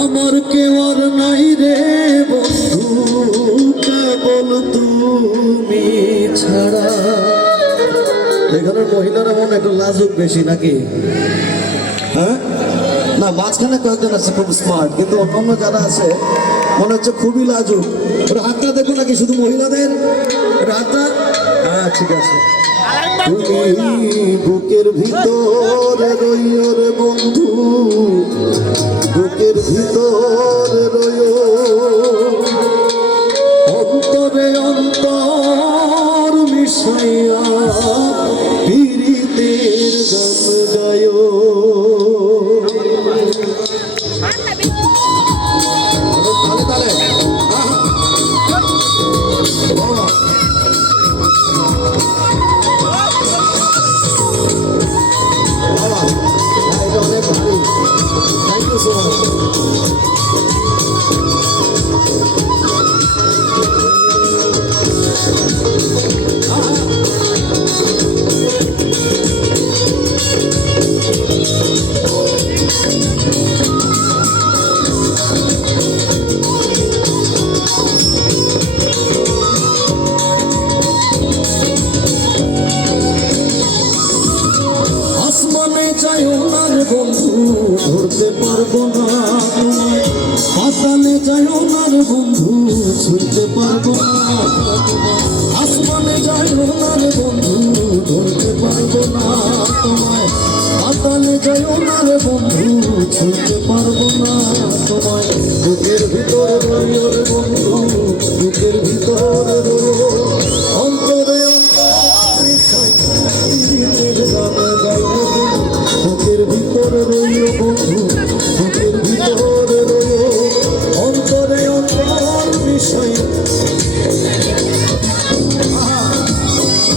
আমার কেউ নাই রে বন্ধু ছাড়া। এখানের মহিলারা মনে একটু লাজুক বেশি নাকি? হ্যাঁ? না, মাঝখানে কয়েকজন আছে খুব স্মার্ট কিন্তু অন্য যারা আছে, মনে হচ্ছে খুবই লাজুক। ওর দেখো নাকি শুধু মহিলাদের? হাতটা? হ্যাঁ ঠিক আছে। বুকের ভিতরে রইও রে বন্ধু বুকের ভিতরে রইও অন্তরে অন্তর মিশাইয়া পিড়িতের গান গায়ো। Thank যাই ওনার বন্ধু, ধরতে পারব না তোমায় পাতালে যাই ওনার বন্ধু ছুঁতে পারব না আসমানে যাই ওনার বন্ধু, ধরতে পারব না তোমায়। পাতালে যাই ওনার বন্ধু ছুঁতে পারব না তোমায়। বুকের ভিতরে বন্ধু, বুকের ভিতরে